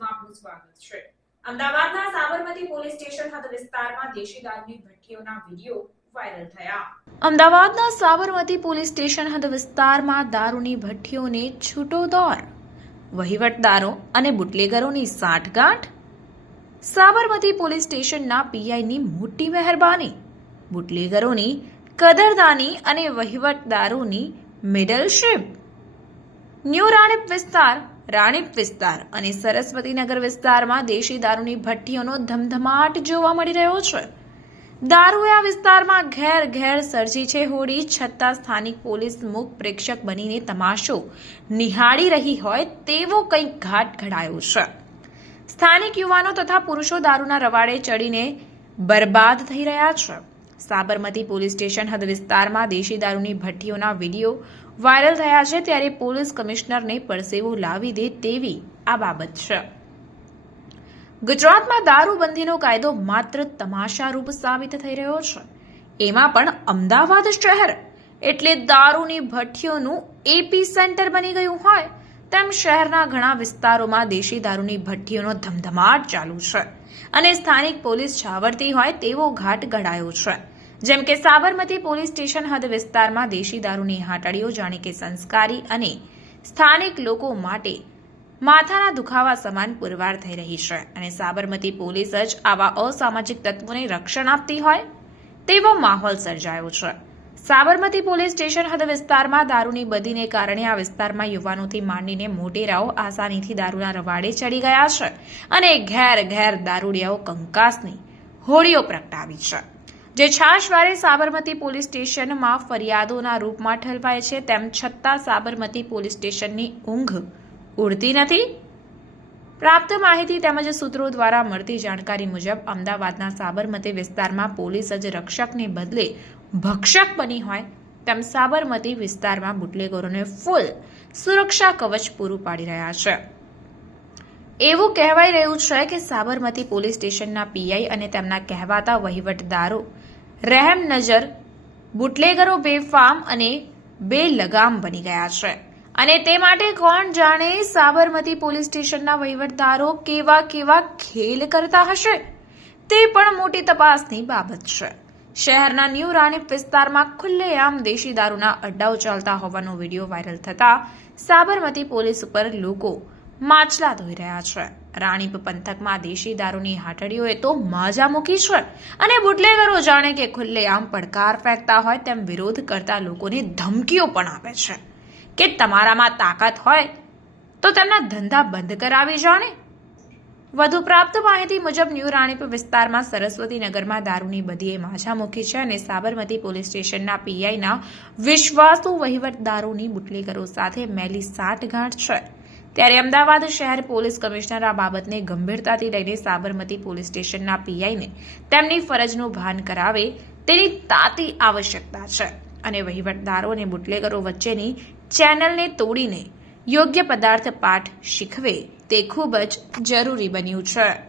ન્યૂઝમાં આપનું સ્વાગત છે। અમદાવાદના સાબરમતી પોલીસ સ્ટેશન હદ વિસ્તારમાં દેશી દારૂની ભઠ્ઠીઓના વિડીયો વાયરલ થયા। અમદાવાદના સાબરમતી પોલીસ સ્ટેશન હદ વિસ્તારમાં દારૂની ભઠ્ઠીઓને છૂટો દોર, વહીવટદારો અને બુટલેગરોની સાંઠગાંઠ। સાબરમતી પોલીસ સ્ટેશનના પીઆઈની મોટી મહેરબાની, બુટલેગરોની કદરદાની અને વહીવટદારોની મિડલશીપ। ન્યૂ રાણીપ વિસ્તાર અને સરસ્વતીનગર વિસ્તારમાં દેશી દારૂની ભઠ્ઠીઓનો ધમધમાટ જોવા મળી રહ્યો છે। દારૂએ આ વિસ્તારમાં ઘેર ઘેર સર્જી છે હોડી, છતાં સ્થાનિક પોલીસ મૂક પ્રેક્ષક બનીને તમાશો નિહાળી રહી હોય તેવો કંઈક ઘાટ ઘડાયો છે। સ્થાનિક યુવાનો તથા પુરુષો દારૂના રવાડે ચડીને બરબાદ થઈ રહ્યા છે। સાબરમતી પોલીસ સ્ટેશન હદ વિસ્તારમાં દેશી દારૂની ભઠ્ઠીઓના વિડીયો વાયરલ થયા છે, ત્યારે પોલીસ કમિશનરને પરસેવો લાવી દે તેવી આ બાબત છે। ગુજરાતમાં દારૂબંધીનો કાયદો માત્ર તમાશારૂપ સાબિત થઈ રહ્યો છે, એમાં પણ અમદાવાદ શહેર એટલે દારૂની ભઠ્ઠીઓનું એપી સેન્ટર બની ગયું હોય તેમ શહેરના ઘણા વિસ્તારોમાં દેશી દારૂની ભઠ્ઠીઓનો ધમધમાટ ચાલુ છે અને સ્થાનિક પોલીસ છાવરતી હોય તેવો ઘાટ ઘડાયો છે। જેમ કે સાબરમતી પોલીસ સ્ટેશન હદ વિસ્તારમાં દેશી દારૂની હાટડીઓ જાણે કે સંસ્કારી અને સ્થાનિક લોકો માટે માથાના દુખાવા સમાન પુરવાર થઈ રહી છે અને સાબરમતી પોલીસ જ આવા અસામાજિક તત્વોને રક્ષણ આપતી હોય તેવો માહોલ સર્જાયો છે। સાબરમતી પોલીસ સ્ટેશન હદ વિસ્તારમાં દારૂની બદીને કારણે આ વિસ્તારમાં યુવાનોથી માંડીને મોટેરાઓ આસાનીથી દારૂના રવાડે ચડી ગયા છે અને ઘેર ઘેર દારૂડિયાઓ કંકાસની હોડીઓ પ્રગટાવી છે, જે છાશવારે સાબરમતી પોલીસ સ્ટેશનમાં ફરિયાદોના રૂપમાં ઠલવાય છે। તેમ છતાં સાબરમતી પોલીસ સ્ટેશનની ઊંઘ ઉડતી નથી। પ્રાપ્ત માહિતી તેમજ સૂત્રો દ્વારા મળતી જાણકારી મુજબ અમદાવાદના સાબરમતી વિસ્તારમાં પોલીસ જ રક્ષકને બદલે ભક્ષક બની હોય તેમ સાબરમતી વિસ્તારમાં બુટલેગરોને ફૂલ સુરક્ષા કવચ પૂરું પાડી રહ્યા છે। એવું કહેવાય રહ્યું છે કે સાબરમતી પોલીસ સ્ટેશનના પીઆઈ અને તેમના કહેવાતા વહીવટદારો રહેમ નજર બુટલેગરો બેફામ અને બેલગામ બની ગયા છે અને તે માટે કોણ જાણે સાબરમતી પોલીસ સ્ટેશનના વહીવટદારો કેવા કેવા ખેલ કરતા હશે તે પણ મોટી તપાસની બાબત છે। શહેરના ન્યૂ રાણીપ વિસ્તારમાં ખુલ્લેઆમ દેશી દારૂના અડ્ડાઓ ચાલતા હોવાનો વિડીયો વાયરલ થતા સાબરમતી પોલીસ ઉપર લોકો માછલા ધોઈ રહ્યા છે। રાણીપ પંથકમાં દેશી દારૂની હાટડીઓએ તો માજા મૂકી છે અને બુટલેગરો જાણે કે ખુલ્લેઆમ પડકાર ફેંકતા હોય તેમ વિરોધ કરતા લોકોને ધમકીઓ પણ આપે છે કે તમારામાં તાકાત હોય તો તેમના ધંધા બંધ કરાવી જાણે। વધુ પ્રાપ્ત માહિતી મુજબ ન્યૂ રાણીપ વિસ્તારમાં સરસ્વતીનગરમાં દારૂની બદીએ માજા મૂકી છે અને સાબરમતી પોલીસ સ્ટેશનના પીઆઈના વિશ્વાસુ વહીવટદારોની બુટલેગરો સાથે મેલી સાંઠગાંઠ છે। ત્યારે અમદાવાદ શહેર પોલીસ કમિશનર આ બાબતને ગંભીરતાથી લઈને સાબરમતી પોલીસ સ્ટેશનના પીઆઈને તેમની ફરજનું ભાન કરાવે તેની તાતી આવશ્યકતા છે અને વહીવટદારો અને બુટલેગરો વચ્ચેની ચેનલને તોડીને યોગ્ય પદાર્થ પાઠ શીખવે તે ખૂબ જ જરૂરી બન્યું છે।